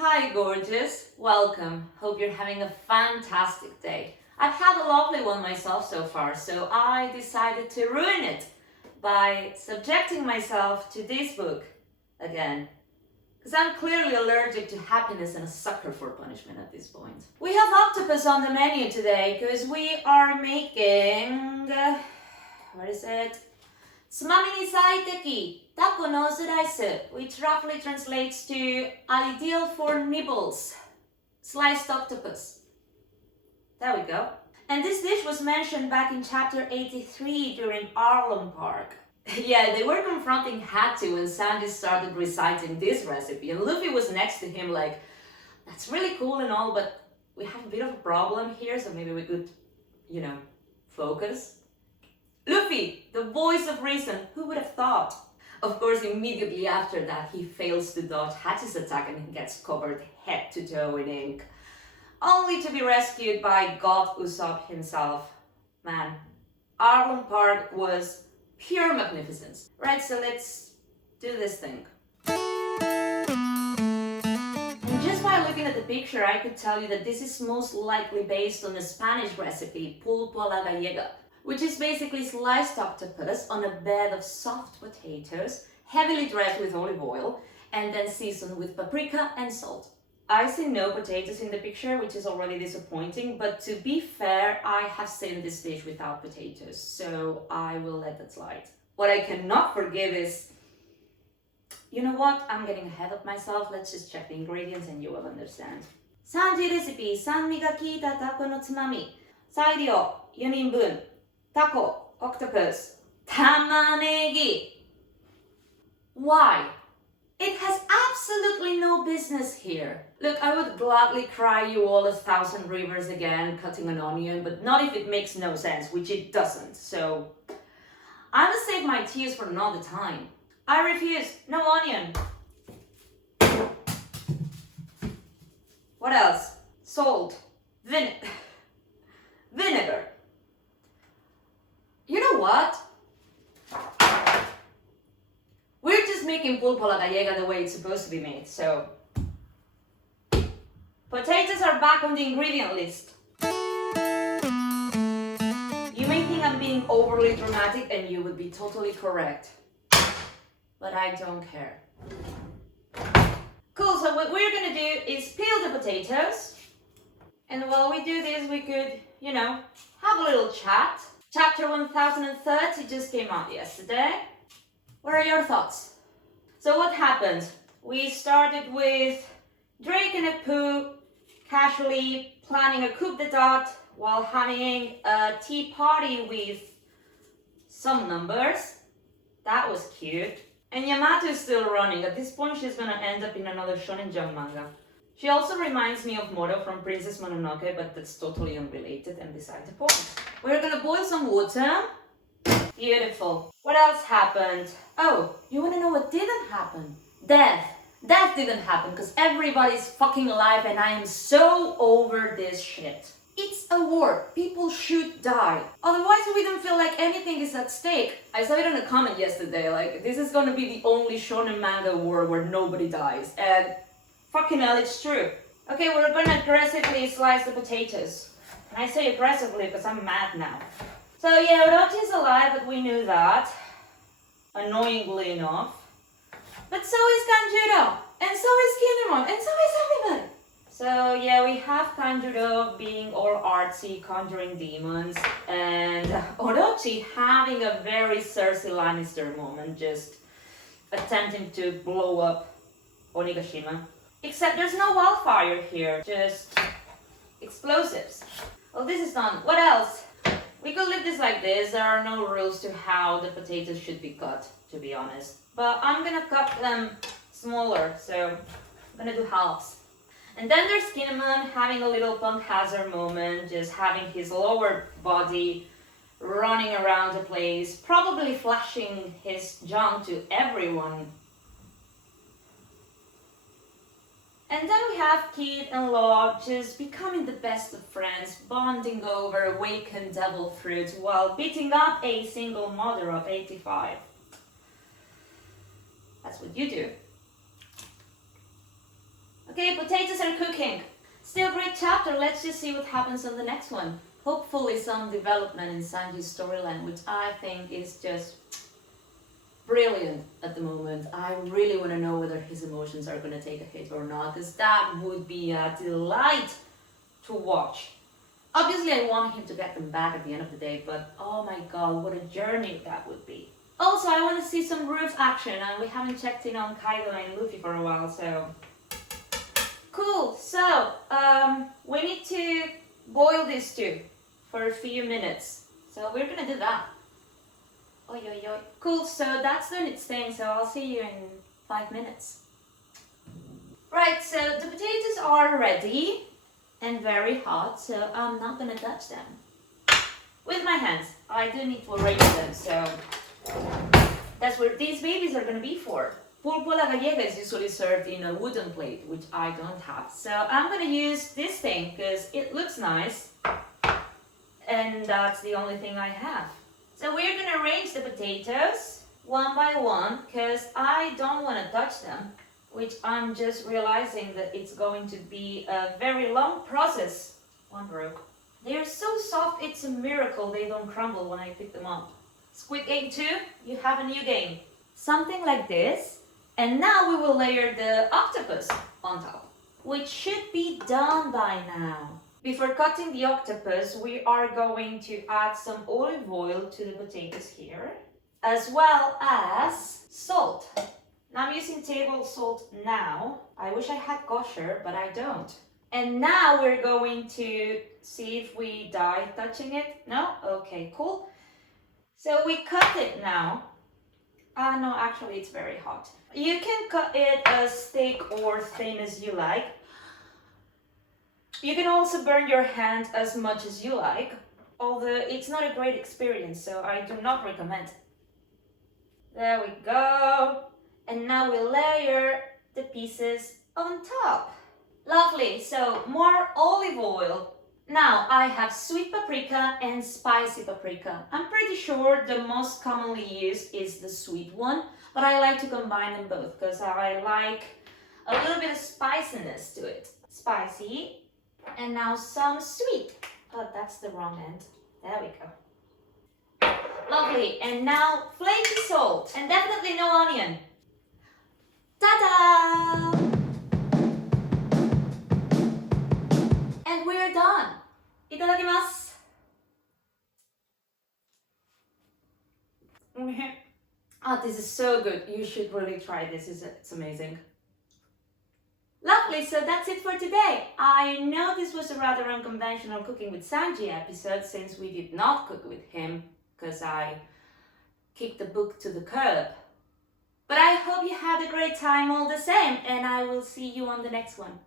Hi gorgeous, welcome. Hope you're having a fantastic day. I've had a lovely one myself so far, so I decided to ruin it by subjecting myself to this book again. Because I'm clearly allergic to happiness and a sucker for punishment at this point. We have Octopus on the menu today because we are making... what is it? Tsumami ni saiteki, taco no slice, which roughly translates to ideal for nibbles, sliced octopus. There we go. And this dish was mentioned back in chapter 83 during Arlong Park. Yeah, they were confronting Hatu when Sanji started reciting this recipe, and Luffy was next to him like, that's really cool and all, but we have a bit of a problem here, so maybe we could, focus. Luffy, the voice of reason, who would have thought? Of course, immediately after that, he fails to dodge Hatu's attack and gets covered head to toe in ink, only to be rescued by God Usopp himself. Man, Arlong Park was pure magnificence. Right, so let's do this thing. And just by looking at the picture, I could tell you that this is most likely based on a Spanish recipe, pulpo a la gallega, which is basically sliced octopus on a bed of soft potatoes, heavily dressed with olive oil, and then seasoned with paprika and salt. I see no potatoes in the picture, which is already disappointing, but to be fair, I have seen this dish without potatoes, so I will let that slide. What I cannot forgive is, you know what, I'm getting ahead of myself, let's just check the ingredients and you will understand. Sanji recipe, sanmi ga kiita taco no tsumami. Zairyo, 4人分. Taco, octopus, tamanegi. Why? It has absolutely no business here. Look, I would gladly cry you all 1,000 rivers again cutting an onion, but not if it makes no sense, which it doesn't. So, I must save my tears for another time. I refuse. No onion. What else? Salt. Vinegar. You know what? We're just making pulpo a la gallega the way it's supposed to be made, so... Potatoes are back on the ingredient list. You may think I'm being overly dramatic and you would be totally correct. But I don't care. Cool, so what we're gonna do is peel the potatoes. And while we do this, we could, have a little chat. Chapter 1030 just came out yesterday. What are your thoughts? So what happened? We started with Drake and Apu casually planning a coup d'etat while having a tea party with some numbers. That was cute. And Yamato is still running. At this point, she's gonna end up in another Shonen Jump manga. She also reminds me of Moro from Princess Mononoke, but that's totally unrelated and beside the point. We're gonna boil some water. Beautiful. What else happened? Oh, you wanna know what didn't happen? Death. Death didn't happen because everybody's fucking alive and I am so over this shit. It's a war. People should die. Otherwise we don't feel like anything is at stake. I saw it in a comment yesterday, like, this is gonna be the only shonen manga war where nobody dies. And fucking hell, it's true. Okay, we're gonna aggressively slice the potatoes. And I say aggressively because I'm mad now. So yeah, Orochi's alive, but we knew that. Annoyingly enough. But so is Kanjuro, and so is Kinemon, and so is everybody. So yeah, we have Kanjuro being all artsy, conjuring demons, and Orochi having a very Cersei Lannister moment, just attempting to blow up Onigashima. Except there's no wildfire here, just explosives. Well, this is done. What else? We could leave this like this. There are no rules to how the potatoes should be cut, to be honest. But I'm gonna cut them smaller, so I'm gonna do halves. And then there's Kinemon having a little Punk Hazard moment, just having his lower body running around the place, probably flashing his junk to everyone. And then we have Kid and Law just becoming the best of friends, bonding over awakened devil fruit while beating up a single mother of 85. That's what you do. Okay, potatoes are cooking. Still great chapter, let's just see what happens on the next one. Hopefully some development in Sanji's storyline, which I think is just brilliant at the moment. I really want to know whether his emotions are going to take a hit or not, because that would be a delight to watch. Obviously I want him to get them back at the end of the day, but oh my god, what a journey that would be. Also, I want to see some roof action, and we haven't checked in on Kaido and Luffy for a while, so... Cool, so, we need to boil these two for a few minutes. So we're gonna do that. Oi, oi, oi. Cool, so that's doing its thing, so I'll see you in 5 minutes. Right, so the potatoes are ready and very hot, so I'm not gonna touch them with my hands. I do need to arrange them, so that's what these babies are gonna be for. Pulpo la gallega is usually served in a wooden plate, which I don't have. So I'm gonna use this thing because it looks nice, and that's the only thing I have. So we're gonna arrange the potatoes one by one because I don't want to touch them, which I'm just realizing that it's going to be a very long process. One broke. They're so soft, it's a miracle they don't crumble when I pick them up. Squid Game 2, you have a new game. Something like this. And now we will layer the octopus on top, which should be done by now. Before cutting the octopus, we are going to add some olive oil to the potatoes here, as well as salt. Now I'm using table salt now. I wish I had kosher, but I don't. And now we're going to see if we die touching it. No? Okay, cool. So we cut it now. No, actually it's very hot. You can cut it as thick or thin as you like. You can also burn your hand as much as you like, although it's not a great experience, so I do not recommend. There we go. And now we layer the pieces on top. Lovely, so more olive oil. Now I have sweet paprika and spicy paprika. I'm pretty sure the most commonly used is the sweet one, but I like to combine them both because I like a little bit of spiciness to it. Spicy, and now some sweet. Oh, that's the wrong end. There we go. Lovely, and now flaky salt, and definitely no onion. Ta-da! And we're done. Itadakimasu. Oh, this is so good. You should really try this. It's amazing. Lovely, so that's it for today. I know this was a rather unconventional Cooking with Sanji episode since we did not cook with him because I kicked the book to the curb. But I hope you had a great time all the same, and I will see you on the next one.